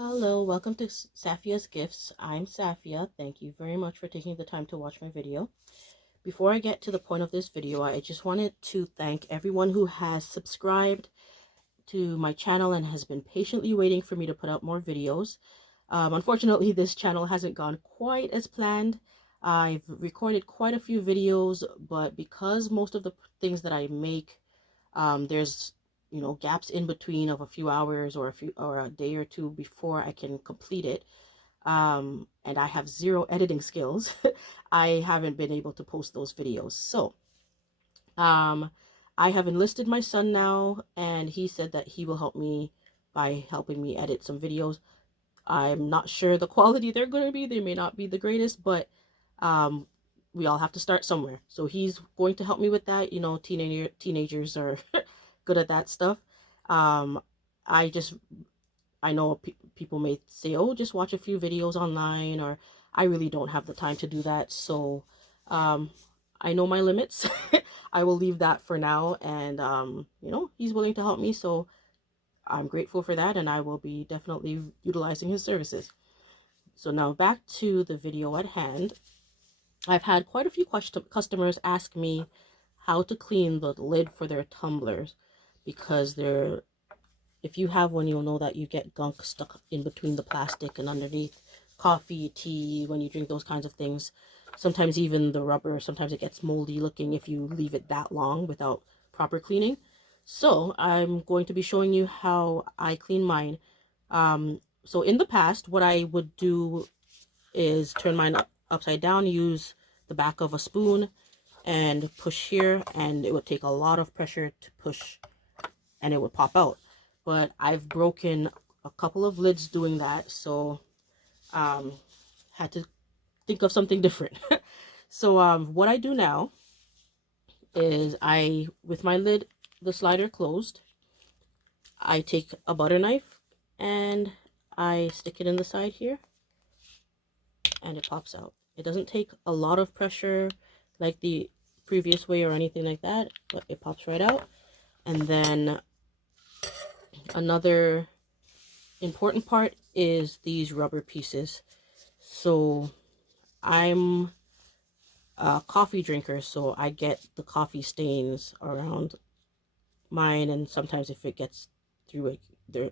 Hello, welcome to Safia's Gifts. I'm Safia. Thank you very much for taking the time to watch my video. Before I get to the point of this video, I just wanted to thank everyone who has subscribed to my channel and has been patiently waiting for me to put out more videos. Unfortunately, this channel hasn't gone quite as planned. I've recorded quite a few videos, but because most of the things that I make, there's gaps in between of a few hours or a day or two before I can complete it, and I have zero editing skills. I haven't been able to post those videos. So um I have enlisted my son now, and he said that he will help me by helping me edit some videos. I'm not sure the quality they're going to be. They may not be the greatest, but um we all have to start somewhere. So he's going to help me with that. Teenagers are good at that stuff. Um, I just I know people may say, "Oh, just watch a few videos online," or I really don't have the time to do that. So, um, I know my limits. I will leave that for now, and he's willing to help me, so I'm grateful for that, and I will be definitely utilizing his services. So now back to the video at hand. I've had quite a few customers ask me how to clean the lid for their tumblers, because they're if you have one, you'll know that you get gunk stuck in between the plastic and underneath coffee, tea, when you drink those kinds of things. Sometimes even the rubber, sometimes it gets moldy looking if you leave it that long without proper cleaning. So I'm going to be showing you how I clean mine. So in the past, what I would do is turn mine upside down, use the back of a spoon and push here, and it would take a lot of pressure to push and it would pop out. But I've broken a couple of lids doing that, so um had to think of something different. So what I do now is, with my lid, the slider closed, I take a butter knife and I stick it in the side here, and it pops out. It doesn't take a lot of pressure like the previous way or anything like that, but it pops right out. And then another important part is these rubber pieces. So I'm a coffee drinker, so I get the coffee stains around mine, and sometimes if it gets through it, there,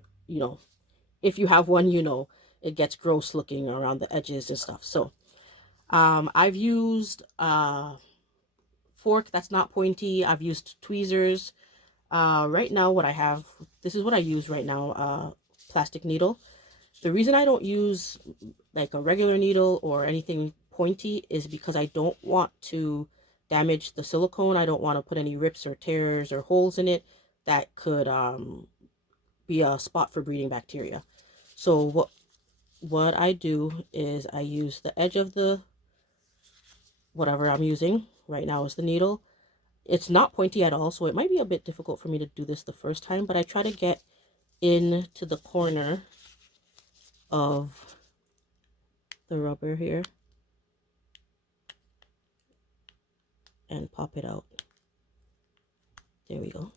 if you have one, it gets gross looking around the edges and stuff. So I've used a fork that's not pointy. I've used tweezers. Right now, this is what I use right now, plastic needle. The reason I don't use like a regular needle or anything pointy is because I don't want to damage the silicone. I don't want to put any rips or tears or holes in it that could be a spot for breeding bacteria. So what I do is I use the edge of the whatever I'm using. Right now is the needle. It's not pointy at all, so it might be a bit difficult for me to do this the first time, but I try to get into the corner of the rubber here and pop it out. There we go.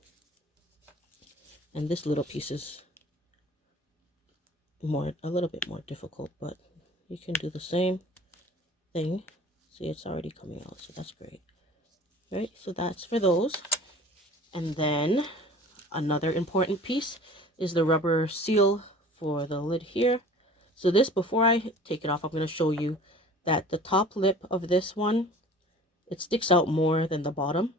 And this little piece is a little bit more difficult, but you can do the same thing. See, it's already coming out, so that's great. Right, so that's for those. And then another important piece is the rubber seal for the lid here. So this, before I take it off, I'm going to show you that the top lip of this one, it sticks out more than the bottom.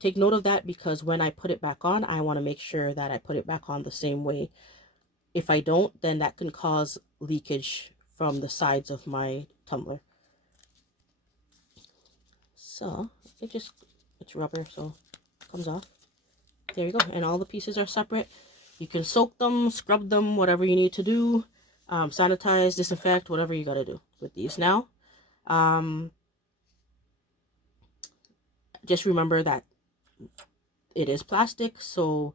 Take note of that, because when I put it back on, I want to make sure that I put it back on the same way. If I don't, then that can cause leakage from the sides of my tumbler. So it's rubber, so it comes off. There you go. And all the pieces are separate. You can soak them, scrub them, whatever you need to do. Sanitize, disinfect, whatever you got to do with these. Now, just remember that it is plastic, so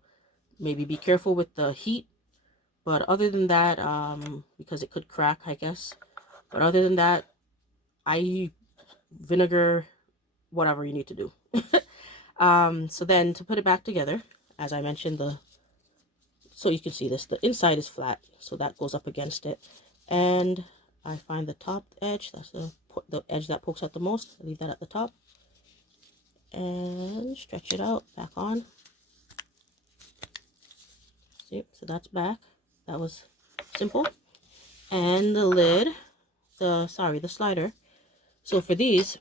maybe be careful with the heat. But other than that, because it could crack, I guess. But other than that, I vinegar, whatever you need to do. So then to put it back together, as I mentioned, the So you can see this, the inside is flat, so that goes up against it. And I find the top edge, that's the edge that pokes out the most. I leave that at the top and stretch it out back on. See, so that's back. That was simple. And the lid, the slider. So for these,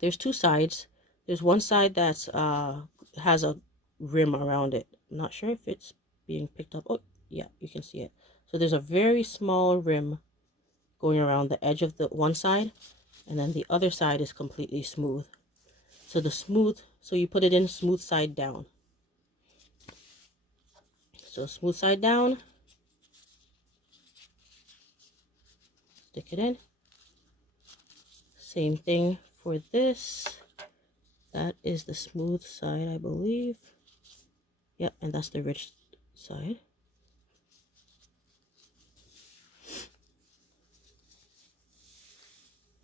there's two sides. There's one side that's has a rim around it. I'm not sure if it's being picked up. Oh, yeah, you can see it. So there's a very small rim going around the edge of the one side, and then the other side is completely smooth. So you put it in smooth side down. So smooth side down, stick it in. Same thing for this. That is the smooth side, I believe. Yep, and that's the rich side.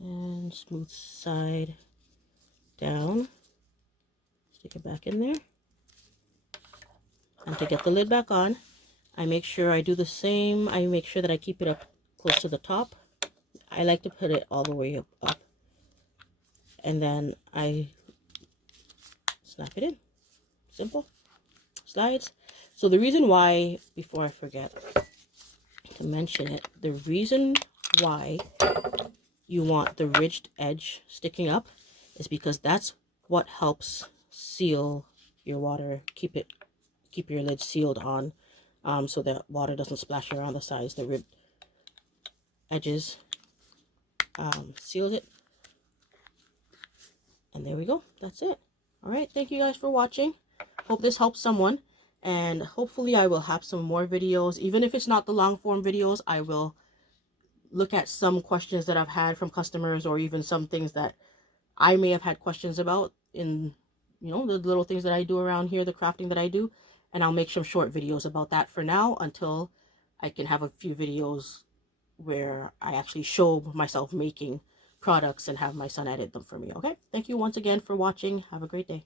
And smooth side down. Stick it back in there. And to get the lid back on, I make sure I do the same. I make sure that I keep it up close to the top. I like to put it all the way up. And then I snap it in. Simple. Slides. So the reason why, before I forget to mention it, the reason why you want the ridged edge sticking up is because that's what helps seal your water, keep your lid sealed on, so that water doesn't splash around the sides. The ribbed edges seals it. And there we go. That's it. All right, thank you guys for watching. Hope this helps someone, and hopefully I will have some more videos. Even if it's not the long form videos, I will look at some questions that I've had from customers, or even some things that I may have had questions about in, the little things that I do around here, the crafting that I do, and I'll make some short videos about that for now, until I can have a few videos where I actually show myself making products and have my son edit them for me. Okay, thank you once again for watching. Have a great day.